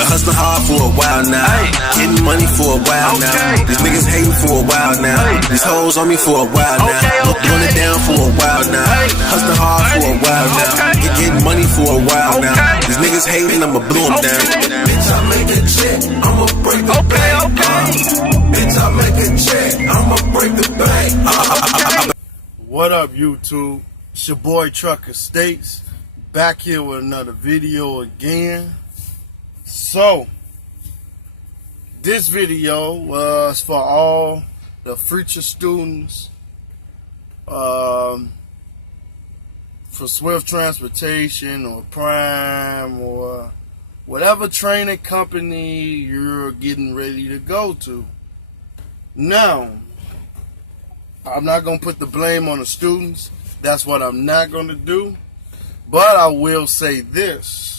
Been hustling hard for a while now. Getting money for a while now. These niggas hating for a while now. These hoes on me for a while now. Doing it down for a while now. Hustling hard for a while now. Getting money for a while now. These niggas hating, I'ma blow them down. Bitch, I make a check, I'ma break the bank. Bitch, I make a check, I'ma break the bank. What up, YouTube? It's your boy Trucker States, back here with another video again. So, this video was for all the future students for Swift Transportation or Prime or whatever training company you're getting ready to go to. Now, I'm not going to put the blame on the students. That's what I'm not going to do. But I will say this.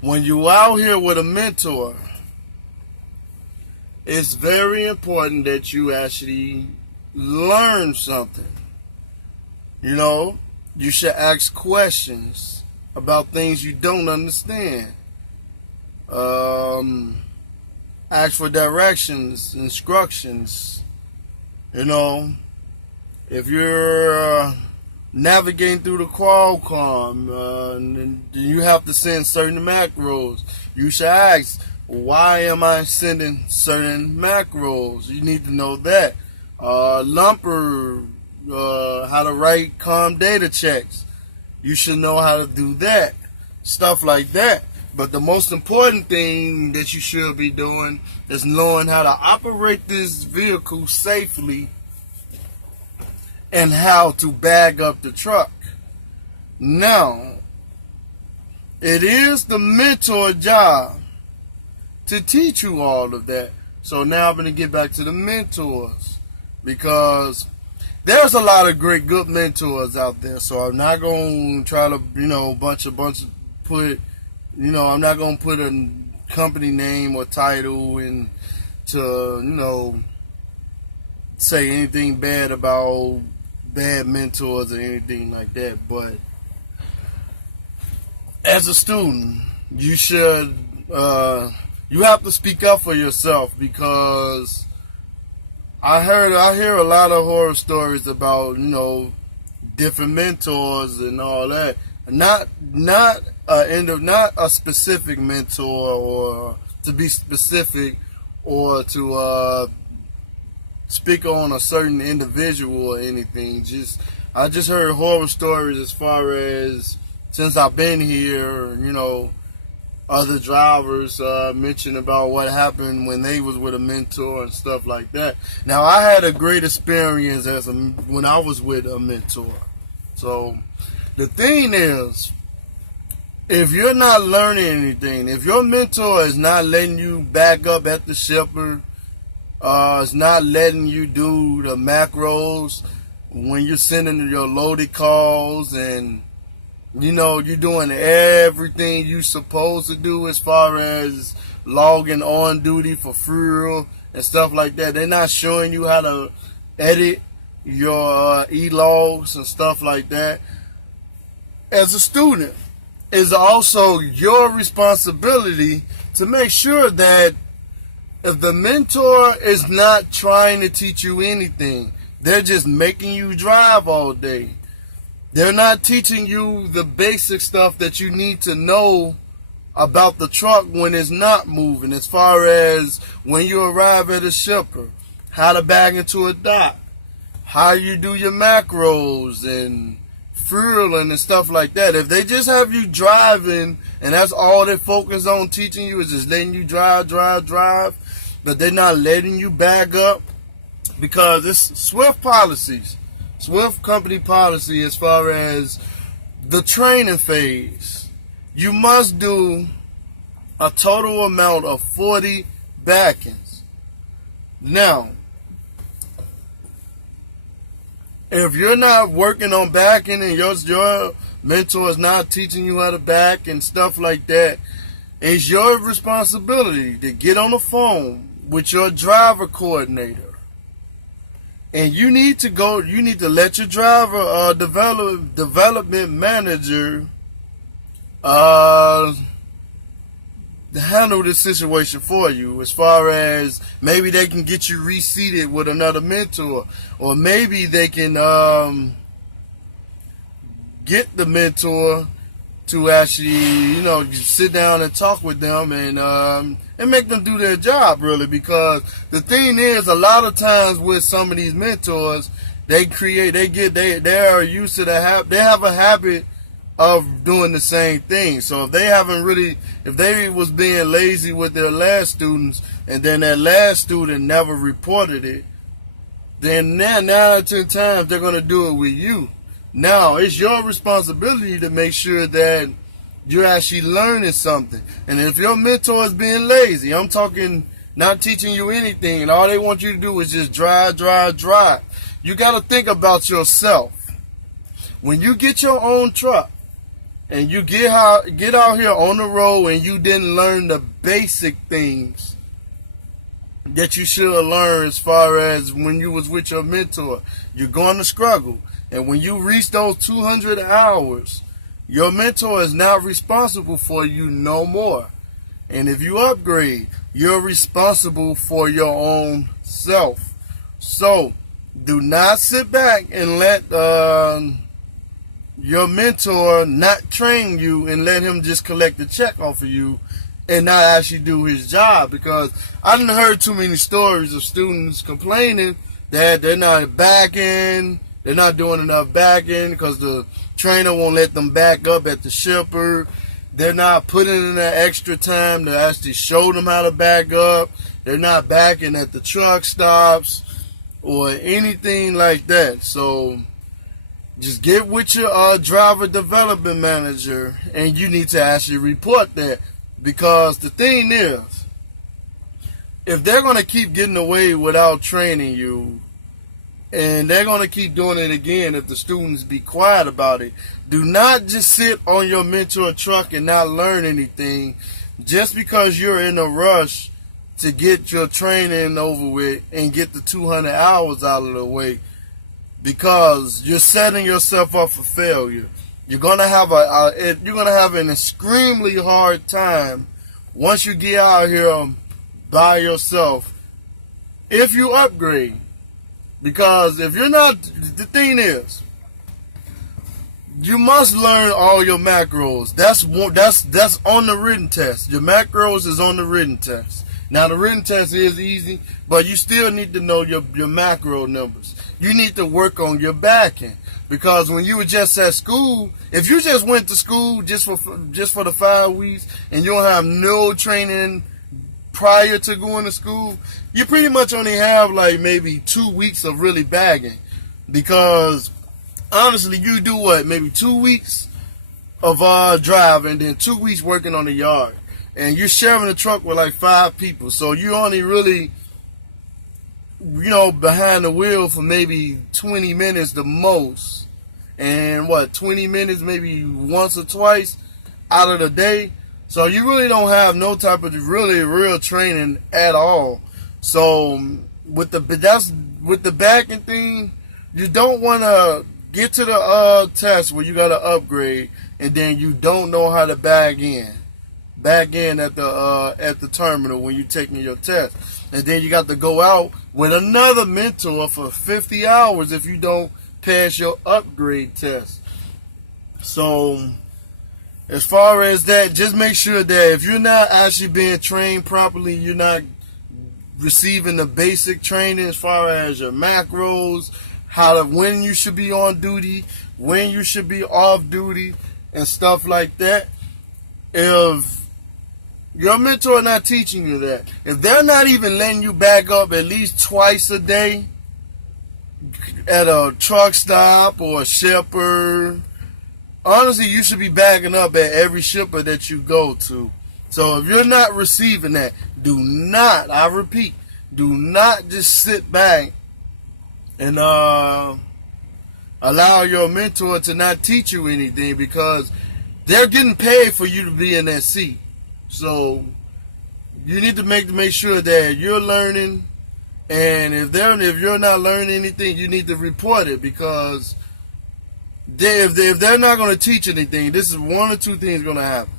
When you out here with a mentor, it's very important that you actually learn something. You know, you should ask questions about things you don't understand. Ask for directions, instructions. You know, if you're navigating through the Qualcomm, and you have to send certain macros, you should ask, why am I sending certain macros? You need to know that. Lumper, how to write COM data checks. You should know how to do that. Stuff like that. But the most important thing that you should be doing is knowing how to operate this vehicle safely and how to bag up the truck. Now, it is the mentor job to teach you all of that. So now I'm going to get back to the mentors, because there's a lot of great, good mentors out there. So I'm not going to try to, I'm not going to put a company name or title and to, say anything bad about bad mentors or anything like that. But as a student, you should, you have to speak up for yourself, because I hear a lot of horror stories about, different mentors and all that. Not a specific mentor, or to be specific, or to speak on a certain individual or anything. I just heard horror stories as far as, since I've been here, other drivers mention about what happened when they was with a mentor and stuff like that. Now, I had a great experience when I was with a mentor. So the thing is, if you're not learning anything, if your mentor is not letting you back up at the shipper, it's not letting you do the macros when you're sending your loaded calls, and you're doing everything you're supposed to do as far as logging on duty for fuel and stuff like that. They're not showing you how to edit your e-logs and stuff like that. As a student, it's also your responsibility to make sure that if the mentor is not trying to teach you anything, they're just making you drive all day. They're not teaching you the basic stuff that you need to know about the truck when it's not moving, as far as when you arrive at a shipper, how to bag into a dock, how you do your macros and fueling and stuff like that. If they just have you driving and that's all they focus on teaching you, is just letting you drive, but they're not letting you bag up, because it's Swift policies. Swift company policy as far as the training phase. You must do a total amount of 40 backings. Now, if you're not working on backing and your mentor is not teaching you how to back and stuff like that, it's your responsibility to get on the phone with your driver coordinator. And you need to let your driver development manager handle this situation for you, as far as maybe they can get you reseated with another mentor, or maybe they can get the mentor to actually, sit down and talk with them and make them do their job, really. Because the thing is, a lot of times with some of these mentors, they are used to they have a habit of doing the same thing. So if they was being lazy with their last students, and then that last student never reported it, then 9 out of 10 times they're going to do it with you. Now, it's your responsibility to make sure that you're actually learning something. And if your mentor is being lazy, I'm talking not teaching you anything, and all they want you to do is just drive. You got to think about yourself. When you get your own truck, and you get out here on the road, and you didn't learn the basic things that you should have learned as far as when you was with your mentor, you're going to struggle. And when you reach those 200 hours, your mentor is not responsible for you no more. And if you upgrade, you're responsible for your own self. So do not sit back and let your mentor not train you and let him just collect the check off of you and not actually do his job. Because I done heard too many stories of students complaining that they're not backing, they're not doing enough backing because the trainer won't let them back up at the shipper. They're not putting in that extra time to actually show them how to back up. They're not backing at the truck stops or anything like that. So just get with your driver development manager, and you need to actually report that. Because the thing is, if they're going to keep getting away without training you, and they're going to keep doing it again if the students be quiet about it, do not just sit on your mentor truck and not learn anything just because you're in a rush to get your training over with and get the 200 hours out of the way. Because you're setting yourself up for failure. You're gonna have an extremely hard time once you get out here by yourself if you upgrade. Because if you're not, the thing is, you must learn all your macros. That's on the written test. Your macros is on the written test. Now the written test is easy, but you still need to know your macro numbers. You need to work on your backing, because when you were just at school, if you just went to school just for the 5 weeks and you don't have no training prior to going to school, you pretty much only have like maybe 2 weeks of really bagging. Because honestly, you do what, maybe 2 weeks of driving, then 2 weeks working on the yard, and you're sharing a truck with like 5 people, so you only really behind the wheel for maybe 20 minutes the most, and 20 minutes maybe once or twice out of the day. So you really don't have no type of really real training at all. So with the backing thing, you don't want to get to the test where you got to upgrade and then you don't know how to back in at the terminal when you're taking your test. And then you got to go out with another mentor for 50 hours if you don't pass your upgrade test. So as far as that, just make sure that if you're not actually being trained properly, you're not receiving the basic training as far as your macros, when you should be on duty, when you should be off duty, and stuff like that. If your mentor not teaching you that, if they're not even letting you back up at least twice a day at a truck stop or a shipper, honestly, you should be backing up at every shipper that you go to. So if you're not receiving that, do not, I repeat, do not just sit back and allow your mentor to not teach you anything, because they're getting paid for you to be in that seat. So you need to make sure that you're learning, and if you're not learning anything, you need to report it, because if they're not going to teach anything, this is one or two things going to happen.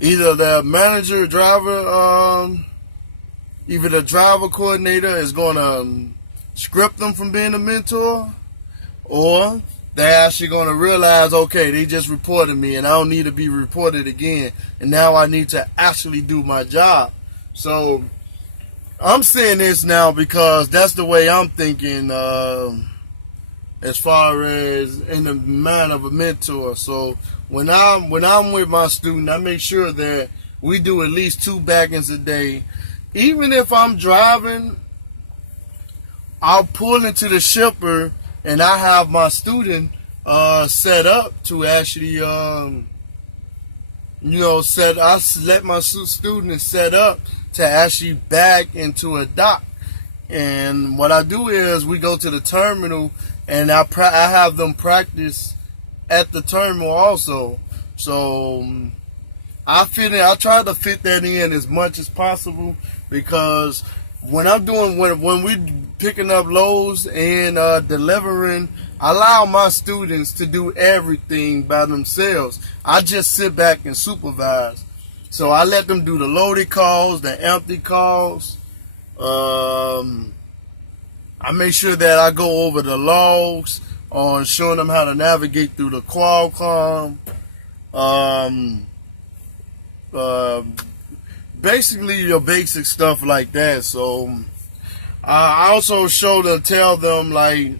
Either the manager, driver, either the driver coordinator is going to script them from being a mentor, or they're actually going to realize, okay, they just reported me and I don't need to be reported again, and now I need to actually do my job. So I'm saying this now because that's the way I'm thinking as far as in the mind of a mentor. So when I'm with my student, I make sure that we do at least 2 back-ends a day. Even if I'm driving, I'll pull into the shipper and I have my student set up to actually, let my student set up to actually back into a dock. And what I do is we go to the terminal and I have them practice at the terminal also. So I try to fit that in as much as possible, because when we picking up loads and delivering, I allow my students to do everything by themselves. I just sit back and supervise. So I let them do the loaded calls, the empty calls. I make sure that I go over the logs on showing them how to navigate through the Qualcomm. Basically your basic stuff like that. So I also tell them, like,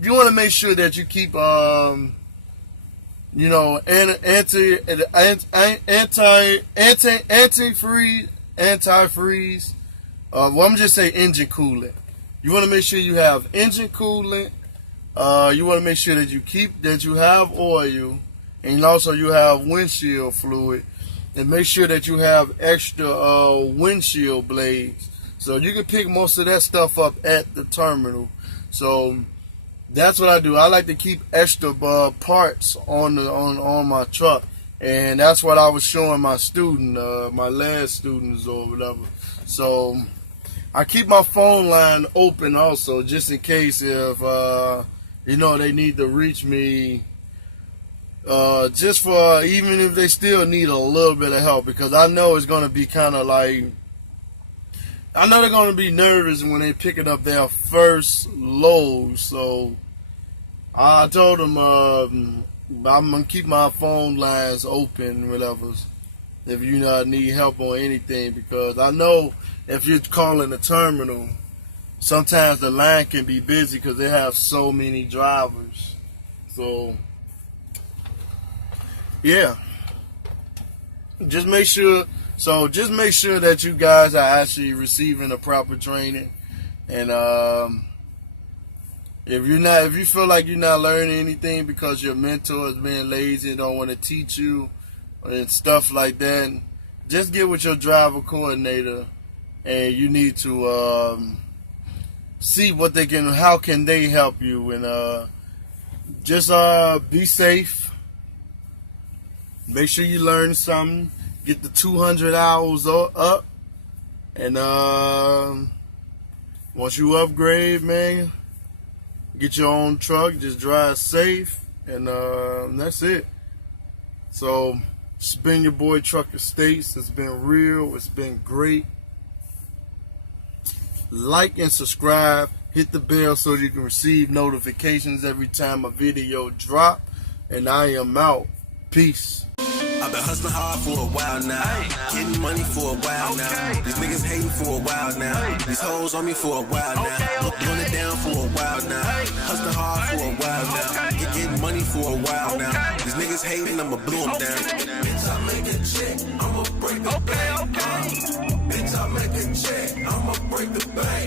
you want to make sure that you keep antifreeze. I'm just say engine coolant. You want to make sure you have engine coolant. You want to make sure that you have oil, and also you have windshield fluid, and make sure that you have extra windshield blades. So you can pick most of that stuff up at the terminal. So that's what I do. I like to keep extra parts on my truck, and that's what I was showing my student, my last students or whatever. So I keep my phone line open also, just in case if they need to reach me. Just for, even if they still need a little bit of help, because I know it's going to be kind of like, I know they're going to be nervous when they're picking up their first load. So I told them I'm going to keep my phone lines open, whatever, if you need help on anything, because I know if you're calling the terminal, sometimes the line can be busy because they have so many drivers. So yeah, just make sure that you guys are actually receiving the proper training. And if you feel like you're not learning anything because your mentor is being lazy and don't want to teach you and stuff like that, just get with your driver coordinator, and you need to see how can they help you, and just be safe. Make sure you learn something. Get the 200 hours up. And once you upgrade, man, get your own truck. Just drive safe. And that's it. So it's been your boy Trucker States. It's been real. It's been great. Like and subscribe. Hit the bell so you can receive notifications every time a video drop. And I am out. Peace. I've been hustling hard for a while now, getting money for a while now. These niggas hating for a while now. These hoes on me for a while now. Doing it down for a while now. Hustling hard for a while now. Getting money for a while now. These niggas hating, I'ma blow them down. Bitch, I make a check, I'ma break the bank. Bitch, I make a check, I'ma break the bank.